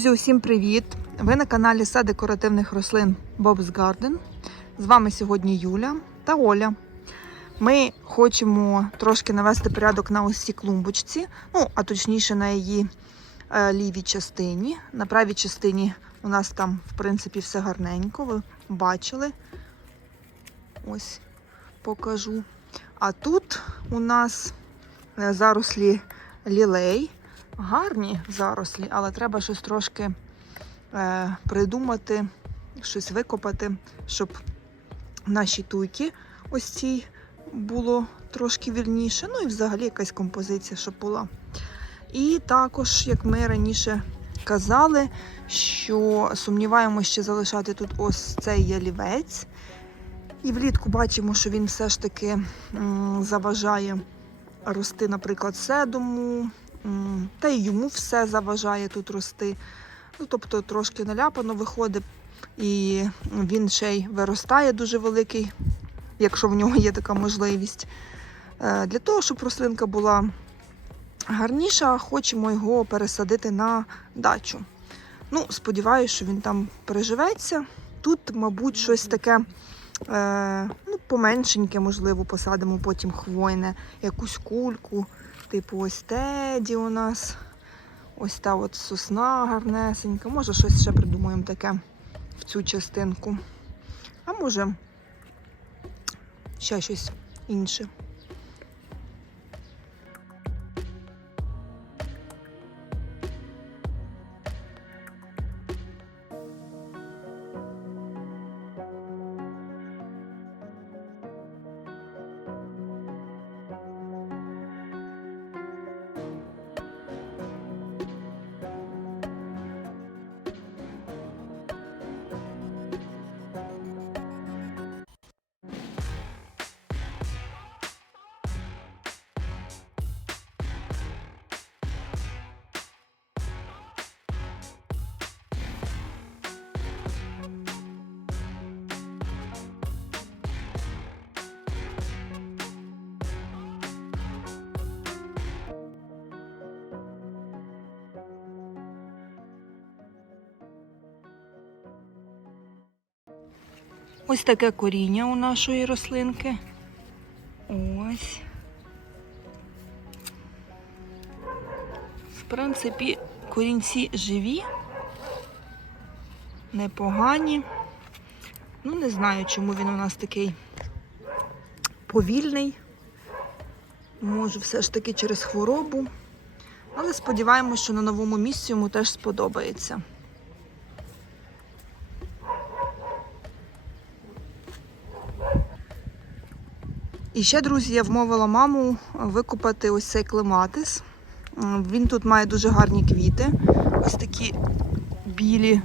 Друзі, усім привіт! Ви на каналі Сад декоративних рослин Bob's Garden. З вами сьогодні Юля та Оля. Ми хочемо трошки навести порядок на ось клумбочці, ну, а точніше на її е, лівій частині. На правій частині у нас там, в принципі, все гарненько. Ви бачили. Ось покажу. А тут у нас е, зарослі лілей. Гарні зарослі, але треба щось трошки е, придумати, щось викопати, щоб наші туйки ось цій було трошки вільніше. Ну і взагалі якась композиція, щоб була. І також, як ми раніше казали, що сумніваємося ще залишати тут ось цей ялівець. І влітку бачимо, що він все ж таки заважає рости, наприклад, седому. Та й йому все заважає тут рости. Ну, тобто трошки наляпано виходить, і він ще й виростає дуже великий, якщо в нього є така можливість. Е, Для того, щоб рослинка була гарніша, хочемо його пересадити на дачу. Ну, сподіваюся, що він там переживеться. Тут, мабуть, щось таке е, ну, поменшеньке, можливо, посадимо потім хвойне, якусь кульку. Типу, ось теді у нас. Ось та от сосна гарнесенька. Може, щось ще придумаємо таке в цю частинку. А може, ще щось інше. Ось таке коріння у нашої рослинки. Ось. В принципі, корінці живі, непогані. Ну, не знаю, чому він у нас такий повільний. Може, все ж таки через хворобу. Але сподіваємося, що на новому місці йому теж сподобається. І ще, друзі, я вмовила маму викопати ось цей клематис. Він тут має дуже гарні квіти. Ось такі білі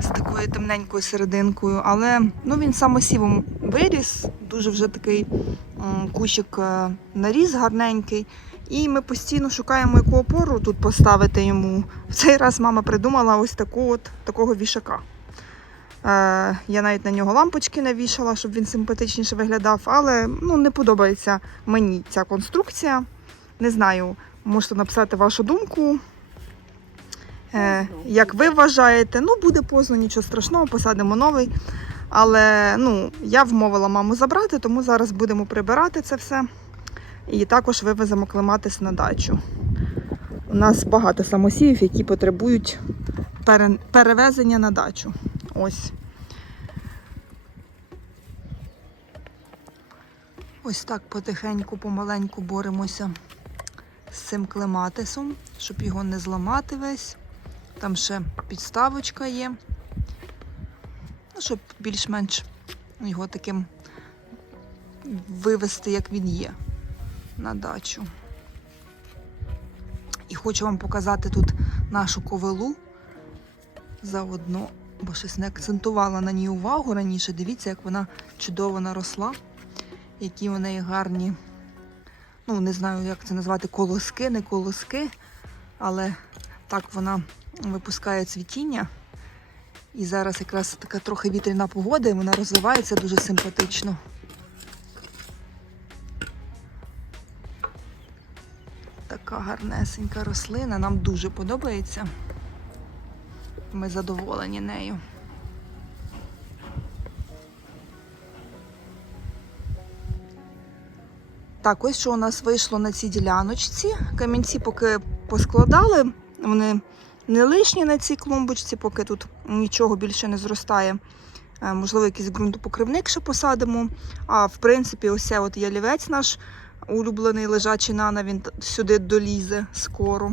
з такою темненькою серединкою. Але ну, він самосівом виріс, дуже вже такий кущик е, наріс гарненький. І ми постійно шукаємо яку опору тут поставити йому. В цей раз мама придумала ось таку от, такого вішака. Е, я навіть на нього лампочки навішала, щоб він симпатичніше виглядав, але ну, не подобається мені ця конструкція. Не знаю, можете написати вашу думку. Е, як ви вважаєте, ну буде поздно, нічого страшного, посадимо новий. Але ну, я вмовила маму забрати, тому зараз будемо прибирати це все. І також вивеземо клематис на дачу. У нас багато самосіїв, які потребують пере- перевезення на дачу. Ось. Ось так потихеньку, помаленьку боремося з цим клематисом, щоб його не зламати весь. Там ще підставочка є. Ну, щоб більш-менш його таким вивести, як він є, на дачу. І хочу вам показати тут нашу ковилу заодно, бо щось не акцентувала на ній увагу раніше. Дивіться, як вона чудово наросла, які у неї гарні, ну не знаю, як це назвати, колоски, не колоски, але так вона випускає цвітіння. І зараз якраз така трохи вітряна погода, і вона розвивається дуже симпатично. Така гарнесенька рослина. Нам дуже подобається. Ми задоволені нею. Так, ось що у нас вийшло на цій діляночці. Камінці поки поскладали, вони не лишні на цій клумбочці, поки тут нічого більше не зростає. Е, Можливо, якийсь ґрунтопокривник ще посадимо. А в принципі, ось от ялівець наш улюблений лежачий нана, він сюди долізе скоро.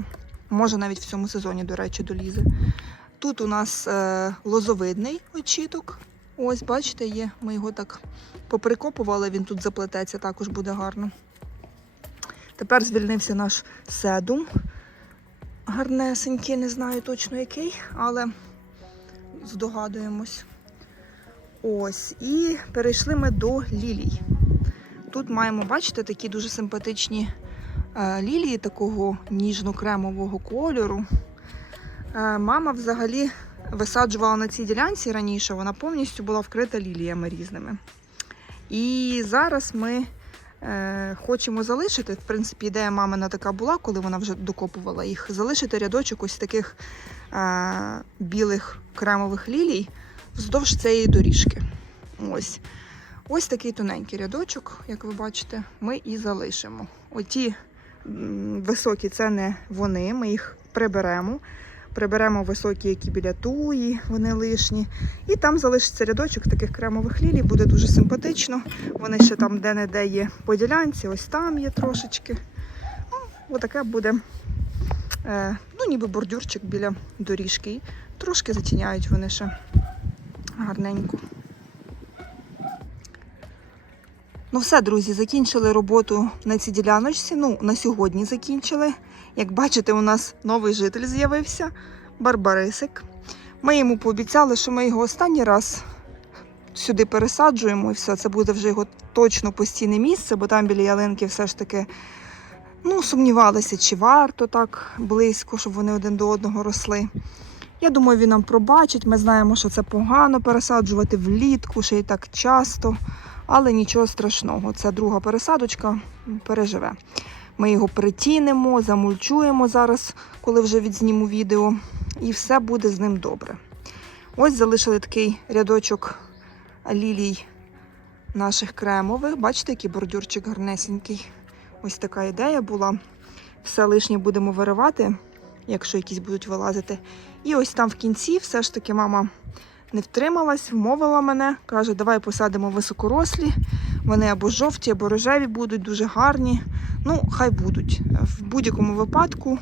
Може навіть в цьому сезоні, до речі, долізе. Тут у нас е, лозовидний очіток. Ось, бачите, є. Ми його так поприкопували, він тут заплететься, також буде гарно. Тепер звільнився наш седум. Гарнесенький, не знаю точно який, але здогадуємось. Ось. І перейшли ми до лілій. Тут маємо, бачите, такі дуже симпатичні е, лілії такого ніжно-кремового кольору. Е, мама взагалі висаджувала на цій ділянці раніше, вона повністю була вкрита ліліями різними. І зараз ми е, хочемо залишити, в принципі, ідея мамина така була, коли вона вже докопувала їх, залишити рядочок ось таких е, білих кремових лілій вздовж цієї доріжки. Ось. Ось такий тоненький рядочок, як ви бачите, ми і залишимо. Оті високі це не вони, ми їх приберемо. Приберемо високі, які біля туї, вони лишні. І там залишиться рядочок таких кремових лілій, буде дуже симпатично. Вони ще там де-не-де є по ділянці, ось там є трошечки. Ну, отаке буде, е, ну, ніби бордюрчик біля доріжки. І трошки затіняють вони ще гарненько. Ну все, друзі, закінчили роботу на цій діляночці. Ну, на сьогодні закінчили. Як бачите, у нас новий житель з'явився Барбарисик. Ми йому пообіцяли, що ми його останній раз сюди пересаджуємо і все. Це буде вже його точно постійне місце, бо там біля ялинки все ж таки ну, сумнівалися, чи варто так близько, щоб вони один до одного росли. Я думаю, він нам пробачить. Ми знаємо, що це погано пересаджувати влітку, ще й так часто. Але нічого страшного. Це друга пересадочка переживе. Ми його притінемо, замульчуємо зараз, коли вже відзніму відео, і все буде з ним добре. Ось залишили такий рядочок лілій наших кремових. Бачите, який бордюрчик гарнесенький. Ось така ідея була. Все лишнє будемо виривати, якщо якісь будуть вилазити. І ось там в кінці все ж таки мама не втрималась, вмовила мене, каже, давай посадимо високорослі. Вони або жовті, або рожеві будуть, дуже гарні. Ну, хай будуть. В будь-якому випадку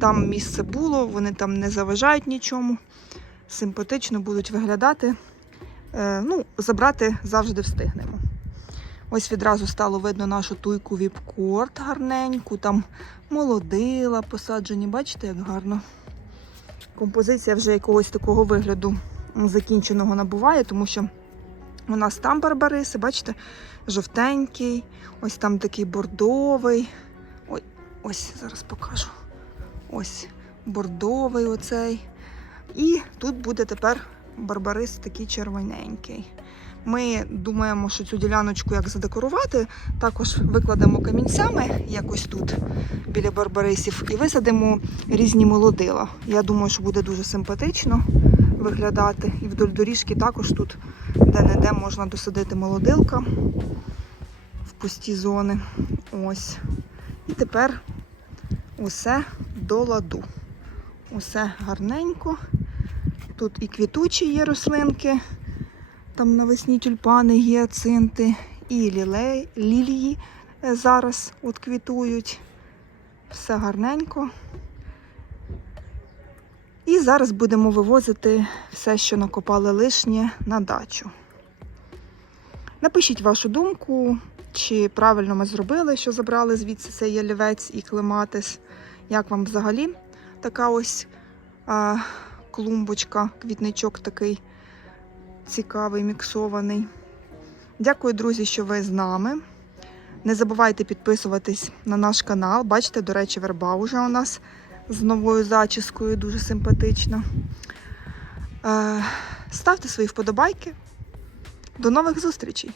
там місце було, вони там не заважають нічому. Симпатично будуть виглядати. Е, ну, забрати завжди встигнемо. Ось відразу стало видно нашу туйку віпкорт гарненьку, там молодила посаджені. Бачите, як гарно. Композиція вже якогось такого вигляду закінченого набуває, тому що у нас там барбариси, бачите, жовтенький, ось там такий бордовий. Ой, ось зараз покажу. Ось бордовий оцей. І тут буде тепер барбарис такий червоненький. Ми думаємо, що цю діляночку як задекорувати, також викладемо камінцями якось тут біля барбарисів і висадимо різні молодила. Я думаю, що буде дуже симпатично виглядати. І вдоль доріжки також тут де-не-де можна досадити молодилка в пусті зони. Ось. І тепер усе до ладу. Усе гарненько. Тут і квітучі є рослинки, там навесні тюльпани, гіацинти, і лілей, лілії е, зараз от квітують. Все гарненько. І зараз будемо вивозити все, що накопали лишнє, на дачу. Напишіть вашу думку, чи правильно ми зробили, що забрали звідси цей ялівець і клематис. Як вам взагалі така ось а, клумбочка, квітничок такий цікавий, міксований. Дякую, друзі, що ви з нами. Не забувайте підписуватись на наш канал. Бачите, до речі, верба вже у нас з новою зачіскою, дуже симпатична. Е, Ставте свої вподобайки. До нових зустрічей!